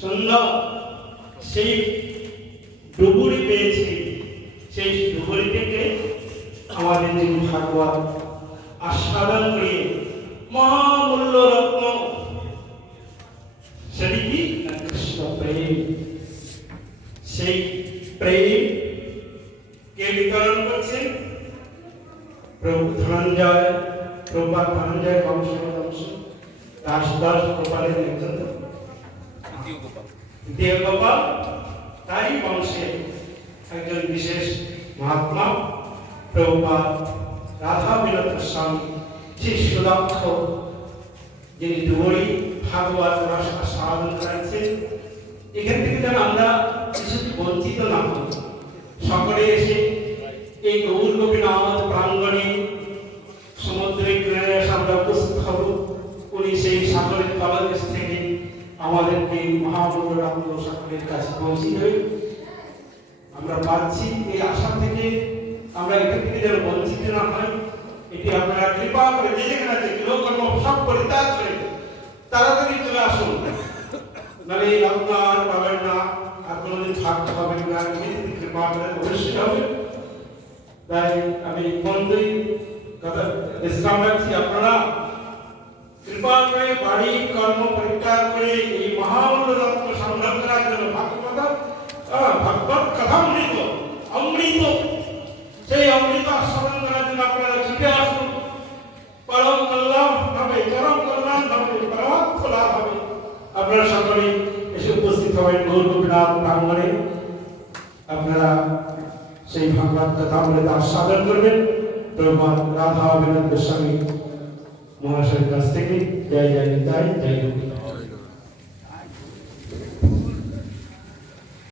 সুন্দর সেই ডুবুরি পেয়েছি, সেই ডুবুরি থেকে আমাদের যে ভাগবত আস্বাদন করে মহামূল্য রত্ন, সেটি কি কৃষ্ণ প্রেম। সেই প্রেম কে বিতরণ করছেন? প্রভু ধনঞ্জয়, প্রভুপাদ ধনঞ্জয় বংশ দাস দাস গোপালের একজন দ্বিতীয় গোপাল, তাই বংশে একজন বিশেষ মহাত্মা প্রভুপাদ রাধা বিনোদ স্বামী শ্রী সুদক্ষ, যিনি ডুবুরি ভাগবত রস আস্বাদন করাচ্ছেন। এখান থেকে যেন আমরা কিছু বঞ্চিত না হই, সকলে এসে এই গৌর গোপীনাথ প্রাঙ্গণে সমুদ্রের কিনারে এসে আমরা উপস্থিত হব। উনি সেই সাগরের তলদেশ থেকে আমাদেরকে মহামূল্য রত্ন সকলের কাছে পৌঁছে দেবে। আমরা পাচ্ছি এই আশা থেকে আমরা এখান থেকে যেন বঞ্চিত না হয়, এটি আপনারা কৃপা করে যে যেখানে আছে গৃহকর্ম সব পরিত্যাগ করে তাড়াতাড়ি চলে আসুন, নাহলে এই রত্ন আর পাবেন না, আর কোনোদিন থাকতে পাবেন না। কৃপা করে অবশ্যই হবে। তাই আমি বন্ধুই কথা বিশ্রাম রাখছি। আপনারা কৃপা করে বাড়ি কর্ম পরিত্যাগ করে এই মহামূল্য রত্ন সংগ্রহ করার জন্য ভাগবত কথা অমৃত সেই অমৃত আস্বাদন করার জন্য আপনারা ছুটে আসুন। পরম কল্যাণ হবে, চরম কল্যাণ হবে, পরমার্থ লাভ হবে। আপনারা সকলে এসে উপস্থিত হবেন গৌর গোপীনাথ প্রাঙ্গণে। আপনারা সেই ভাগবত কথা অমৃত আস্বাদন করবেন প্রভুপাদ রাধা বিনোদ গোস্বামী মহাশয়ের কাছ থেকে। জয় জয় নিতাই, জয় গোপীনাথ।